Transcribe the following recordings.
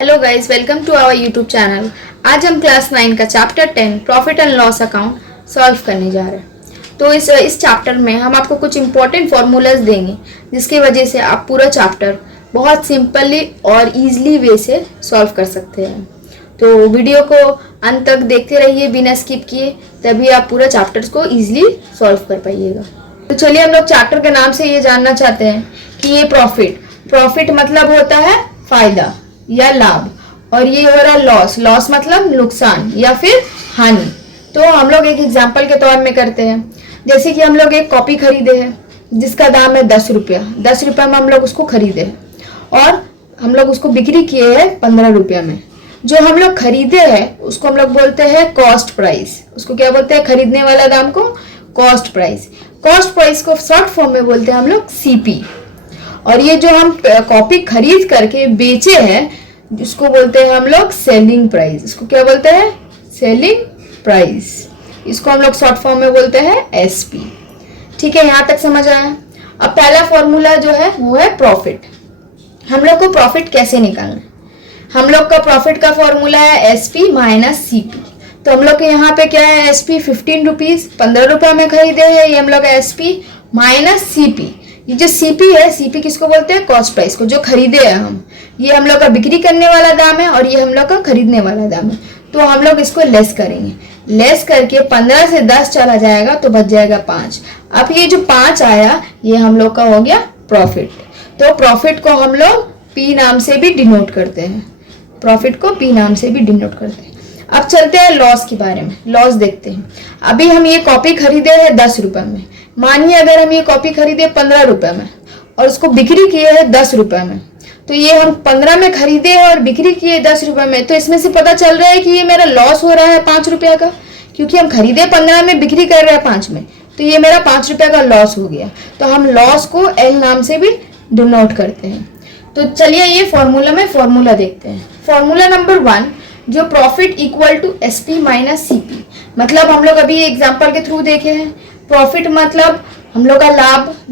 Hello guys, welcome to our YouTube channel. आज हम class 9 का chapter 10 profit and loss account solve करने जा रहे हैं। तो इस चैप्टर में हम आपको कुछ इंपॉर्टेंट फार्मूलाज देंगे जिसकी वजह से आप पूरा चैप्टर बहुत सिंपली और इजीली वे से सॉल्व कर सकते हैं। तो वीडियो को अंत तक देखते रहिए बिना स्किप किए, तभी आप पूरा चैप्टर को ईजिली सॉल्व कर पाइएगा। तो चलिए, हम लोग चैप्टर के नाम से ये जानना चाहते हैं कि ये प्रॉफिट मतलब होता है फायदा या लाभ, और ये हो रहा लॉस मतलब नुकसान या फिर हानि। तो हम लोग एक एग्जांपल के तौर में करते हैं। जैसे कि हम लोग एक कॉपी खरीदे हैं जिसका दाम है 10 रुपया। 10 रुपये में हम लोग उसको खरीदे हैं और हम लोग उसको बिक्री किए हैं 15 रुपया में। जो हम लोग खरीदे हैं उसको हम लोग बोलते हैं कॉस्ट प्राइस। उसको क्या बोलते हैं? खरीदने वाला दाम को कॉस्ट प्राइस। कॉस्ट प्राइस को शॉर्ट फॉर्म में बोलते हैं हम लोग सीपी। और ये जो हम कॉपी खरीद करके बेचे हैं जिसको बोलते हैं हम लोग सेलिंग प्राइस। इसको क्या बोलते हैं? Selling price. इसको हम लोग शॉर्ट फॉर्म में बोलते हैं एसपी। ठीक है, यहाँ तक समझ आया। अब पहला फॉर्मूला जो है वो है प्रॉफिट। हम लोग को प्रॉफिट कैसे निकालना है? हम लोग का प्रॉफिट का फॉर्मूला है एसपी माइनस सीपी। तो हम लोग के यहाँ पे क्या है? एसपी 15 रुपीज, 15 रुपये में खरीदे हैं। ये हम लोग एसपी माइनस सीपी। ये जो सीपी है, सीपी किसको बोलते हैं? कॉस्ट प्राइस को, जो खरीदे हैं हम। ये हम लोग का बिक्री करने वाला दाम है और ये हम लोग का खरीदने वाला दाम है। तो हम लोग इसको लेस करेंगे। लेस करके 15 से 10 चला जाएगा तो बच जाएगा 5। अब ये जो 5 आया ये हम लोग का हो गया प्रॉफिट। तो प्रॉफिट को हम लोग पी नाम से भी डिनोट करते हैं। प्रॉफिट को पी नाम से भी डिनोट करते हैं। अब चलते हैं लॉस के बारे में। लॉस देखते हैं। अभी हम ये कॉपी खरीदे हैं 10 रुपये में। मानिए अगर हम ये कॉपी खरीदे 15 रुपये में और उसको बिक्री किए हैं 10 रुपये में, तो ये हम 15 में खरीदे हैं और बिक्री किए 10 रुपये में। तो इसमें से पता चल रहा है कि ये मेरा लॉस हो रहा है 5 रुपया का, क्योंकि हम खरीदे 15 में, बिक्री कर रहे हैं 5 में। तो ये मेरा 5 रुपया का लॉस हो गया। तो हम लॉस को एल नाम से भी डिनोट करते हैं। तो चलिए ये फॉर्मूला में फॉर्मूला देखते हैं। फॉर्मूला नंबर 1, जो profit equal to SP minus CP. मतलब हम लोग अभी एग्जाम्पल के थ्रू देखे हैं। प्रॉफिट मतलब हम लोग का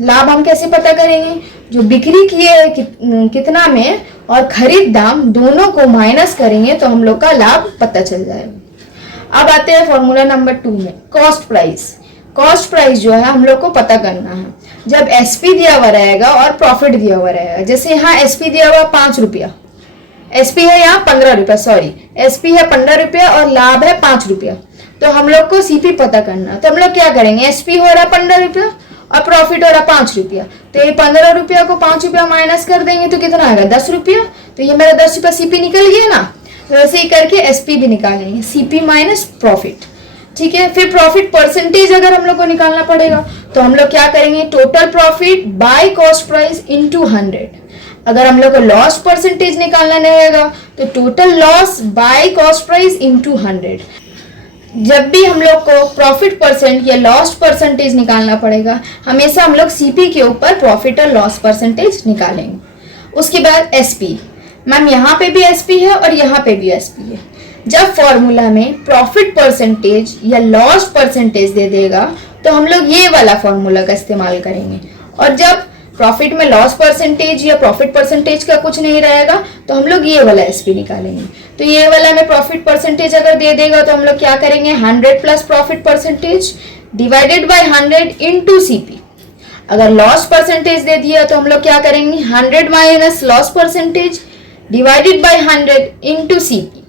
लाभ हम कैसे पता करेंगे? जो बिक्री किए कितना में और खरीद दाम दोनों को माइनस करेंगे तो हम लोग का लाभ पता चल जाएगा। अब आते हैं फॉर्मूला नंबर 2 में, कॉस्ट प्राइस। कॉस्ट प्राइस जो है हम लोग को पता करना है जब एसपी दिया हुआ रहेगा और प्रॉफिट दिया हुआ रहेगा। जैसे यहाँ एसपी दिया हुआ 5 रुपया, एसपी है यहाँ 15 रुपया, सॉरी एसपी है 15 रुपया और लाभ है 5 रुपया। तो हम लोग को सीपी पता करना। तो हम लोग क्या करेंगे? एसपी हो रहा 15 रुपया और प्रॉफिट हो रहा 5 रुपया। तो ये 15 रुपया को 5 रुपया माइनस कर देंगे तो कितना आएगा? 10 रुपया। तो ये मेरा 10 रुपया सीपी निकल गया ना। तो ऐसे ही करके एसपी भी निकालेंगे, सीपी माइनस प्रॉफिट। ठीक है, फिर प्रॉफिट परसेंटेज अगर हम लोग को निकालना पड़ेगा तो हम लोग क्या करेंगे? Total profit by cost price into 100। अगर हम लोग को लॉस परसेंटेज निकालना रहेगा तो total loss by cost price into 100। जब भी हम लोग को प्रॉफिट परसेंट या लॉस परसेंटेज निकालना पड़ेगा, हमेशा हम लोग सीपी के ऊपर प्रॉफिट और लॉस परसेंटेज निकालेंगे। उसके बाद एसपी। मैम यहाँ पे भी एसपी है और यहाँ पे भी एसपी है। जब फॉर्मूला में प्रॉफिट परसेंटेज या लॉस परसेंटेज दे देगा तो हम लोग ये वाला फॉर्मूला का इस्तेमाल करेंगे। और जब प्रॉफिट में लॉस परसेंटेज या प्रॉफिट परसेंटेज का कुछ नहीं रहेगा तो हम लोग ये वाला एसपी निकालेंगे। तो ये वाला में प्रॉफिट परसेंटेज अगर दे देगा तो हम लोग क्या करेंगे? 100 plus profit percentage divided by 100 into CP. अगर लॉस परसेंटेज दे दिया तो हम लोग क्या करेंगे? 100 minus loss percentage divided by 100 into CP.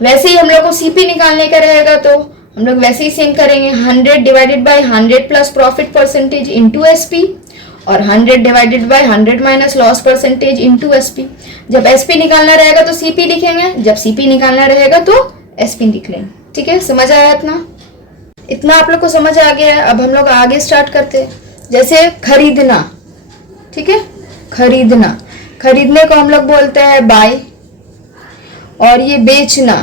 वैसे ही हम लोग को सीपी निकालने का रहेगा तो हम लोग वैसे ही सेम करेंगे, 100 divided by 100 plus profit percentage into SP और 100 divided by 100 minus loss percentage into SP. जब एसपी निकालना रहेगा तो सीपी लिखेंगे, जब सीपी निकालना रहेगा तो एसपी लिख लेंगे। ठीक है, समझ आया? इतना आप लोग को समझ आ गया है। अब हम लोग आगे स्टार्ट करते हैं। जैसे खरीदना। ठीक है, खरीदने को हम लोग बोलते हैं बाय, और ये बेचना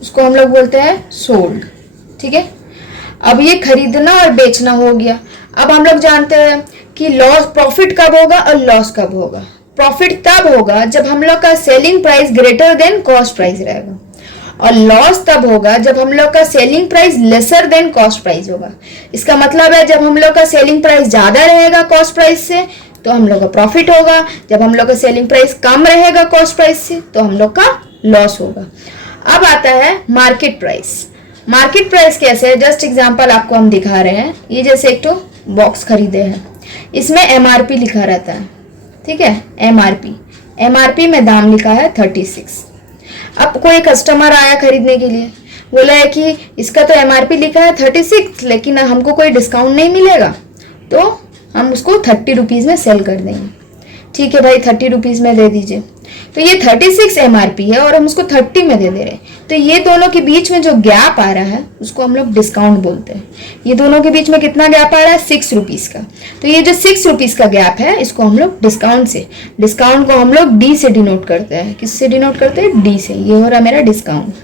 उसको हम लोग बोलते हैं सोल्ड। ठीक है, अब ये खरीदना और बेचना हो गया। अब हम लोग जानते हैं कि लॉस प्रॉफिट कब होगा और लॉस कब होगा। प्रॉफिट तब होगा जब हम लोग का selling price greater than cost price रहेगा, और लॉस तब होगा जब हम लोग का selling price lesser than cost price होगा। इसका मतलब है जब हम लोग का सेलिंग प्राइस ज्यादा रहेगा कॉस्ट प्राइस से तो हम लोग का प्रॉफिट होगा। जब हम लोग का सेलिंग प्राइस कम रहेगा कॉस्ट प्राइस से तो हम लोग का लॉस होगा। अब आता है मार्केट प्राइस। मार्केट प्राइस कैसे है, जस्ट एग्जांपल आपको हम दिखा रहे हैं। ये जैसे एक तो बॉक्स खरीदे हैं, इसमें एमआरपी लिखा रहता है, ठीक है, एमआरपी में दाम लिखा है 36। अब कोई कस्टमर आया खरीदने के लिए, बोला है कि इसका तो एमआरपी लिखा है 36 लेकिन हमको कोई डिस्काउंट नहीं मिलेगा, तो हम उसको 30 रुपीज़ में सेल कर देंगे। ठीक है भाई, 30 रुपीज़ में दे दीजिए। तो ये 36 एमआरपी है और हम उसको 30 में दे दे रहे हैं, तो ये दोनों के बीच में जो गैप आ रहा है उसको हम लोग डिस्काउंट बोलते हैं। ये दोनों के बीच में कितना गैप आ रहा है, 6 रुपीज़ का। तो ये जो 6 रुपीज़ का गैप है इसको हम लोग डिस्काउंट को हम लोग डी से डिनोट करते हैं। किससे डिनोट करते हैं, डी से। ये हो रहा मेरा डिस्काउंट।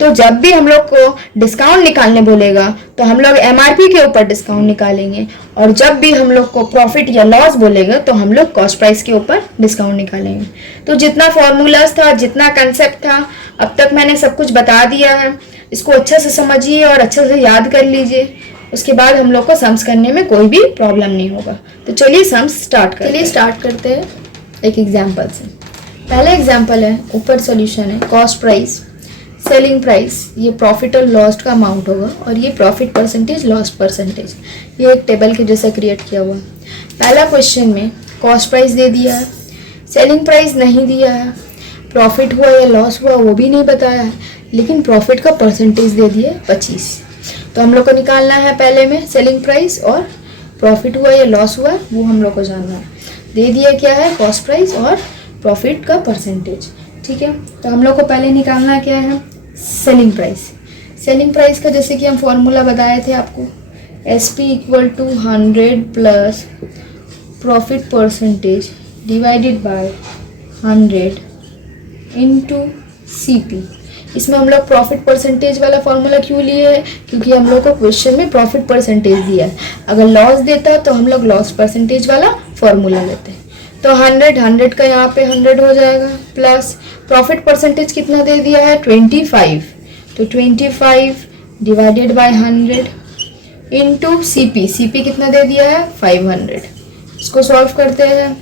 तो जब भी हम लोग को डिस्काउंट निकालने बोलेगा तो हम लोग एमआरपी के ऊपर डिस्काउंट निकालेंगे, और जब भी हम लोग को प्रॉफिट या लॉस बोलेगा तो हम लोग कॉस्ट प्राइस के ऊपर डिस्काउंट निकालेंगे। तो जितना फॉर्मूलाज था, जितना कंसेप्ट था, अब तक मैंने सब कुछ बता दिया है। इसको अच्छे से समझिए और अच्छे से याद कर लीजिए, उसके बाद हम लोग को सम्स करने में कोई भी प्रॉब्लम नहीं होगा। तो चलिए सम्स स्टार्ट करते हैं एक एग्जाम्पल से। पहला एग्जाम्पल है, ऊपर सॉल्यूशन है, कॉस्ट प्राइस, सेलिंग प्राइस, ये प्रॉफिट और लॉस का अमाउंट होगा, और ये प्रॉफिट परसेंटेज, लॉस परसेंटेज, ये एक टेबल के जैसा क्रिएट किया हुआ। पहला क्वेश्चन में कॉस्ट प्राइस दे दिया है, सेलिंग प्राइस नहीं दिया है, प्रॉफिट हुआ या लॉस हुआ वो भी नहीं बताया है, लेकिन प्रॉफिट का परसेंटेज दे दिया 25। तो हम लोग को निकालना है पहले में सेलिंग प्राइस, और प्रॉफिट हुआ या लॉस हुआ वो हम लोग को जानना है। दे दिया क्या है, कॉस्ट प्राइस और प्रॉफिट का परसेंटेज। ठीक है, तो हम लोग को पहले निकालना क्या है, सेलिंग प्राइस। सेलिंग प्राइस का जैसे कि हम फॉर्मूला बताए थे आपको, SP equal to 100 plus profit percentage divided by 100 into CP। इसमें हम लोग प्रॉफिट परसेंटेज वाला फॉर्मूला क्यों लिए है, क्योंकि हम लोग को क्वेश्चन में प्रॉफिट परसेंटेज दिया है। अगर लॉस देता तो हम लोग लॉस परसेंटेज वाला फॉर्मूला लेते हैं। तो 100 का यहाँ पे 100 हो जाएगा, प्लस प्रॉफिट परसेंटेज कितना दे दिया है 25, तो 25 डिवाइडेड बाय 100 इंटू CP कितना दे दिया है 500। इसको सॉल्व करते हैं,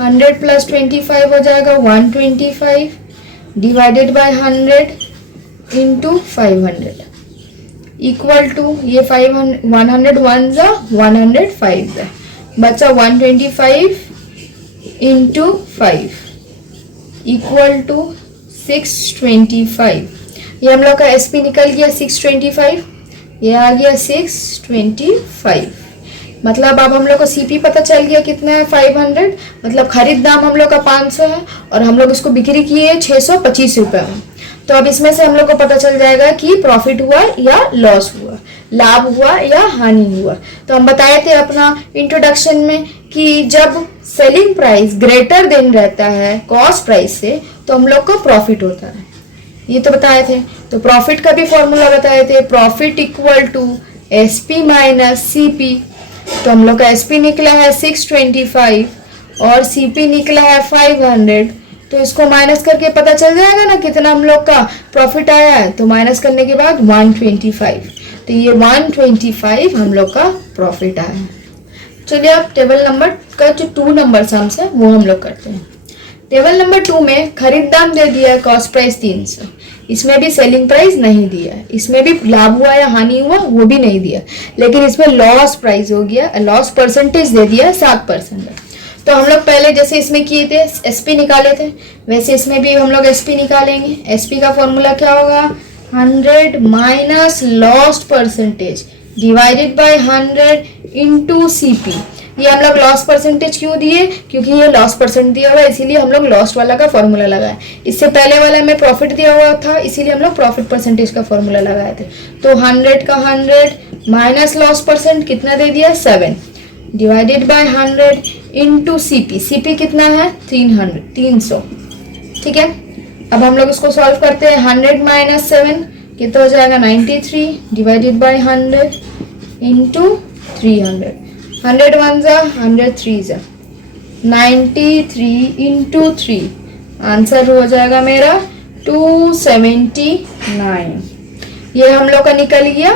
100 प्लस 25 हो जाएगा 125 divided by 100 into 500 equal to, ये 100 1 जा 105 जा, बचा 125 इंटू 5 इक्वल टू 625। ये हम लोग का SP निकल गया 625, ये आ गया 625। मतलब अब हम लोग को CP पता चल गया कितना है 500, मतलब खरीद दाम हम लोग का 500 है और हम लोग इसको बिक्री किए 625 रुपये में। तो अब इसमें से हम लोग को पता चल जाएगा कि प्रॉफिट हुआ या लॉस हुआ, लाभ हुआ या हानि हुआ। तो हम बताए थे अपना इंट्रोडक्शन में कि जब सेलिंग प्राइस ग्रेटर देन रहता है कॉस्ट प्राइस से तो हम लोग को प्रॉफिट होता है, ये तो बताए थे। तो प्रॉफिट का भी फॉर्मूला बताए थे, profit equal to SP minus CP। तो हम लोग का SP निकला है 625 और CP निकला है 500। तो इसको माइनस करके पता चल जाएगा ना कितना हम लोग का प्रॉफिट आया है। तो माइनस करने के बाद 125, तो ये 125 हम लोग का प्रॉफिट आया है। चलिए अब टेबल नंबर का जो 2 नंबर सम्स है वो हम लोग करते हैं। टेबल नंबर 2 में खरीद दाम दे दिया है कॉस्ट प्राइस 300, इसमें भी सेलिंग प्राइस नहीं दिया है, इसमें भी लाभ हुआ या हानि हुआ वो भी नहीं दिया, लेकिन इसमें लॉस प्राइस हो गया, लॉस परसेंटेज दे दिया है 7%। तो हम लोग पहले जैसे इसमें किए थे SP निकाले थे, वैसे इसमें भी हम लोग SP निकालेंगे। SP का फॉर्मूला क्या होगा, 100 minus loss percentage divided by 100 into CP। ये हम लोग लॉस परसेंटेज क्यों दिए, क्योंकि ये लॉस परसेंट दिया हुआ है इसीलिए हम लोग लॉस वाला का फॉर्मूला लगाए। इससे पहले वाला में प्रॉफिट दिया हुआ था इसीलिए हम लोग प्रॉफिट परसेंटेज का फॉर्मूला लगाए थे। तो 100 का 100 माइनस लॉस परसेंट कितना दे दिया 7 डिवाइडेड बाय 100 इंटू CP कितना है 300। ठीक है, अब हम लोग इसको सॉल्व करते हैं। 100 माइनस 7 कितना हो जाएगा 93 डिवाइडेड बाय 100 इंटू 300। 100 1 जा 100 3 जा 93 इंटू 3, आंसर हो जाएगा मेरा 279। ये हम लोग का निकल गया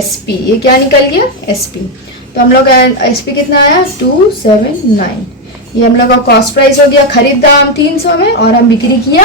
SP। ये क्या निकल गया SP। तो हम लोग का SP कितना आया 279। ये हम लोग का कॉस्ट प्राइस हो गया, खरीद दाम 300 में और हम बिक्री किया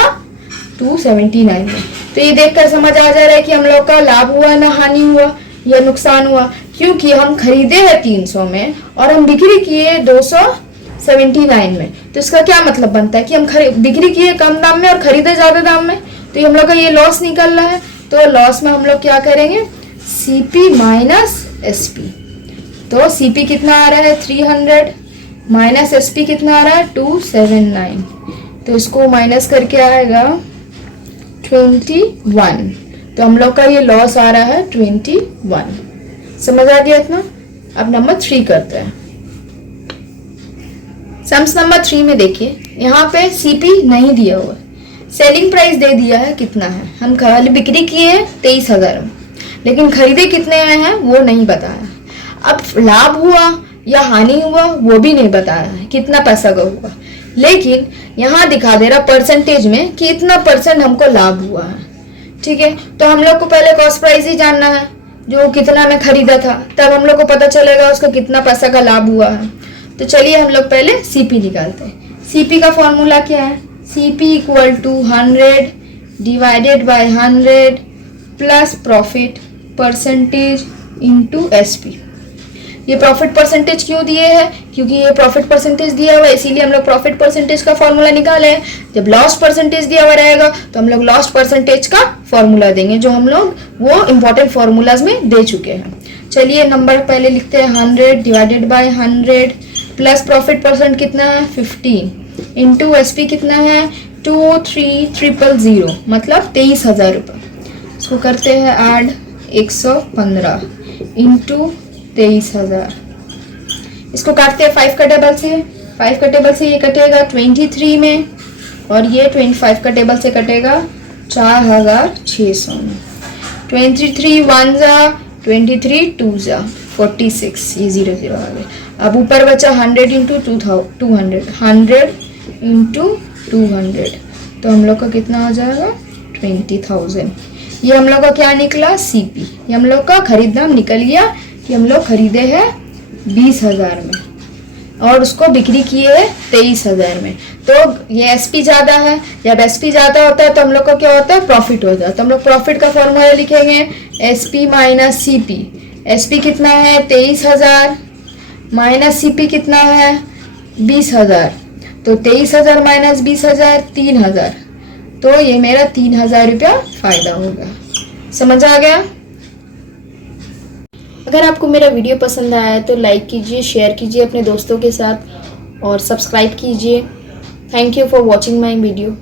279 में। तो ये देखकर समझ आ जा रहा है कि हम लोग का लाभ हुआ ना हानि हुआ या नुकसान हुआ, क्योंकि हम खरीदे हैं 300 में और हम बिक्री किए 279 में। तो इसका क्या मतलब बनता है कि हम बिक्री किए कम दाम में और खरीदे ज्यादा दाम में, तो ये हम लोग का ये लॉस निकल रहा है। तो लॉस में हम लोग क्या करेंगे, सीपी माइनस एसपी। तो सीपी कितना आ रहा है 300 माइनस एसपी कितना आ रहा है 279, तो इसको माइनस करके आएगा 21। तो हम लोग का ये लॉस आ रहा है 21। समझ आ गया इतना। अब नंबर 3 करते हैं। सम्स नंबर 3 में देखिए, यहाँ पे सीपी नहीं दिया हुआ, सेलिंग प्राइस दे दिया है कितना है। हम खाली बिक्री किए हैं 23,000 में, लेकिन खरीदे कितने में है वो नहीं बताया। अब लाभ हुआ या हानि हुआ वो भी नहीं बताया है, कितना पैसा का हुआ, लेकिन यहाँ दिखा दे रहा परसेंटेज में कि इतना परसेंट हमको लाभ हुआ है। ठीक है, तो हम लोग को पहले कॉस्ट प्राइस ही जानना है, जो कितना में खरीदा था, तब हम लोग को पता चलेगा उसका कितना पैसा का लाभ हुआ है। तो चलिए हम लोग पहले सीपी निकालते हैं। सीपी का फॉर्मूला क्या है, CP equal to 100 divided by 100 plus profit percentage into SP. ये प्रॉफिट परसेंटेज क्यों दिए हैं, क्योंकि ये प्रॉफिट परसेंटेज दिया हुआ है, इसीलिए हम लोग प्रॉफिट परसेंटेज का फॉर्मूला निकाले हैं। जब लॉस परसेंटेज दिया हुआ रहेगा तो हम लोग लॉस परसेंटेज का फॉर्मूला देंगे, जो हम लोग वो इंपॉर्टेंट फॉर्मूलाज में दे चुके हैं। चलिए नंबर पहले लिखते हैं 100 divided by 100 plus profit percent कितना है 15 इंटू एसपी कितना है 23,000 मतलब 23,000 रुपये। इसको करते हैं ऐड 115 इंटू 23,000। इसको काटते हैं 5 का टेबल से, 5 का टेबल से ये कटेगा 23 में और ये 25 का टेबल से कटेगा 4,600 में। 23 1 जा 23 2 जा 46, ये 0 0 आ गए। अब ऊपर बचा 100 इंटू 200 100 इंटू 200, तो हम लोग का कितना आ जाएगा 20,000। ये हम लोग का क्या निकला सीपी, ये हम लोग का खरीद दाम निकल गया कि हम लोग खरीदे हैं 20,000 में और उसको बिक्री किए है 23,000 में। तो ये एसपी ज़्यादा है, जब एसपी ज़्यादा होता है तो हम लोग का क्या होता है प्रॉफिट होता है। तो हम लोग प्रॉफिट का फॉर्मूला लिखेंगे एसपी माइनस सीपी। एसपी कितना है 23,000 माइनस सीपी कितना है 20,000, तो 23,000 माइनस 20,000 3,000, तो ये मेरा 3,000 रुपया फायदा होगा। समझ आ गया। अगर आपको मेरा वीडियो पसंद आया है तो लाइक कीजिए, शेयर कीजिए अपने दोस्तों के साथ और सब्सक्राइब कीजिए। Thank you for watching my video.